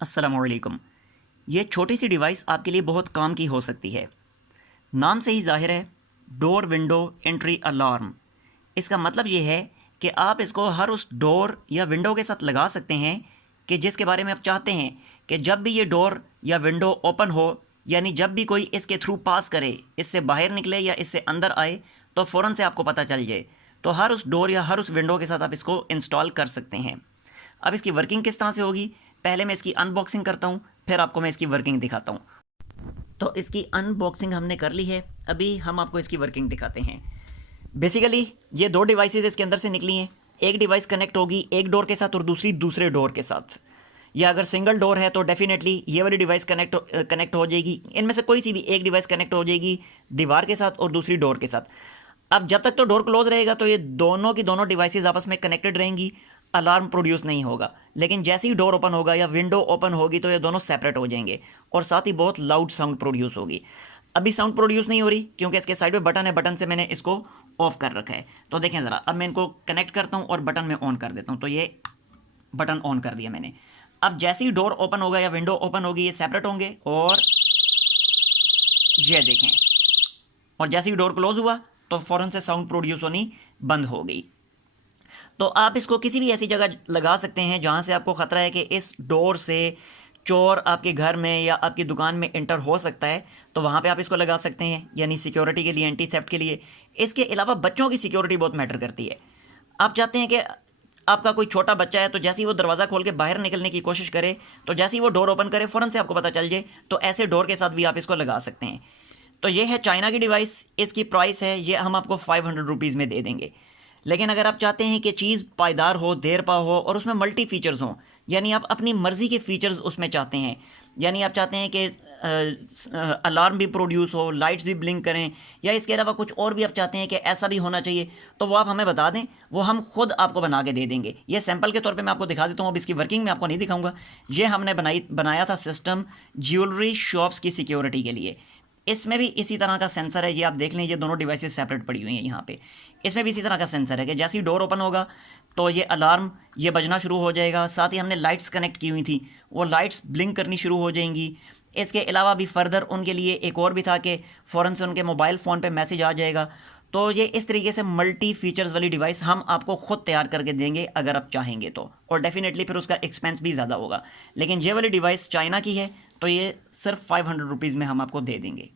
अस्सलामुअलैकुम। ये छोटी सी डिवाइस आपके लिए बहुत काम की हो सकती है। नाम से ही ज़ाहिर है, डोर विंडो एंट्री अलार्म। इसका मतलब ये है कि आप इसको हर उस डोर या विंडो के साथ लगा सकते हैं कि जिसके बारे में आप चाहते हैं कि जब भी ये डोर या विंडो ओपन हो, यानी जब भी कोई इसके थ्रू पास करे, इससे बाहर निकले या इससे अंदर आए, तो फ़ौरन से आपको पता चल जाए। तो हर उस डोर या हर उस विंडो के साथ आप इसको इंस्टॉल कर सकते हैं। अब इसकी वर्किंग किस तरह से होगी, पहले मैं इसकी अनबॉक्सिंग करता हूँ, फिर आपको मैं इसकी वर्किंग दिखाता हूँ। तो इसकी अनबॉक्सिंग हमने कर ली है, अभी हम आपको इसकी वर्किंग दिखाते हैं। बेसिकली ये दो डिवाइसेस इसके अंदर से निकली हैं। एक डिवाइस कनेक्ट होगी एक डोर के साथ और दूसरी दूसरे डोर के साथ, या अगर सिंगल डोर है तो डेफिनेटली ये वाली डिवाइस कनेक्ट हो जाएगी। इनमें से कोई सी भी एक डिवाइस कनेक्ट हो जाएगी दीवार के साथ और दूसरी डोर के साथ। अब जब तक तो डोर क्लोज रहेगा तो ये दोनों की दोनों डिवाइसेस आपस में कनेक्टेड रहेंगी, अलार्म प्रोड्यूस नहीं होगा। लेकिन जैसे ही डोर ओपन होगा या विंडो ओपन होगी तो ये दोनों सेपरेट हो जाएंगे और साथ ही बहुत लाउड साउंड प्रोड्यूस होगी। अभी साउंड प्रोड्यूस नहीं हो रही क्योंकि इसके साइड में बटन है, बटन से मैंने इसको ऑफ कर रखा है। तो देखें ज़रा, अब मैं इनको कनेक्ट करता हूँ और बटन में ऑन कर देता हूँ। तो ये बटन ऑन कर दिया मैंने। अब जैसे ही डोर ओपन होगा या विंडो ओपन होगी ये सेपरेट होंगे और ये देखें, और जैसे ही डोर क्लोज हुआ तो फ़ौरन से साउंड प्रोड्यूस होनी बंद हो गई। तो आप इसको किसी भी ऐसी जगह लगा सकते हैं जहाँ से आपको ख़तरा है कि इस डोर से चोर आपके घर में या आपकी दुकान में इंटर हो सकता है, तो वहाँ पे आप इसको लगा सकते हैं, यानी सिक्योरिटी के लिए, एंटी थेफ्ट के लिए। इसके अलावा बच्चों की सिक्योरिटी बहुत मैटर करती है। आप चाहते हैं कि आपका कोई छोटा बच्चा है तो जैसे ही वो दरवाज़ा खोल के बाहर निकलने की कोशिश करे, तो जैसे ही वो डोर ओपन करे फ़ौरन से आपको पता चल जाए, तो ऐसे डोर के साथ भी आप इसको लगा सकते हैं। तो ये है चाइना की डिवाइस। इसकी प्राइस है, ये हम आपको 500 रुपीज़ में दे देंगे। लेकिन अगर आप चाहते हैं कि चीज़ पायदार हो, देर पा हो और उसमें मल्टी फीचर्स हों, यानी आप अपनी मर्ज़ी के फ़ीचर्स उसमें चाहते हैं, यानी आप चाहते हैं कि अलार्म भी प्रोड्यूस हो, लाइट्स भी ब्लिंक करें, या इसके अलावा कुछ और भी आप चाहते हैं कि ऐसा भी होना चाहिए, तो वो आप हमें बता दें, वो हम खुद आपको बना के दे देंगे। ये सैंपल के तौर पे मैं आपको दिखा देता हूँ, अब इसकी वर्किंग में आपको नहीं दिखाऊंगा। ये हमने बनाया था सिस्टम ज्वेलरी शॉप्स की सिक्योरिटी के लिए। इसमें भी इसी तरह का सेंसर है, ये आप देख लीजिए, दोनों डिवाइसेस सेपरेट पड़ी हुई हैं यहाँ पे। इसमें भी इसी तरह का सेंसर है कि जैसे ही डोर ओपन होगा तो ये अलार्म ये बजना शुरू हो जाएगा। साथ ही हमने लाइट्स कनेक्ट की हुई थी, वो लाइट्स ब्लिंक करनी शुरू हो जाएंगी। इसके अलावा भी फर्दर उनके लिए एक और भी था कि फ़ौरन से उनके मोबाइल फ़ोन पे मैसेज आ जाएगा। तो ये इस तरीके से मल्टी फीचर्स वाली डिवाइस हम आपको ख़ुद तैयार करके देंगे अगर आप चाहेंगे तो, और डेफिनेटली फिर उसका एक्सपेंस भी ज़्यादा होगा। लेकिन ये वाली डिवाइस चाइना की है तो ये सिर्फ 500 रुपीज़ में हम आपको दे देंगे।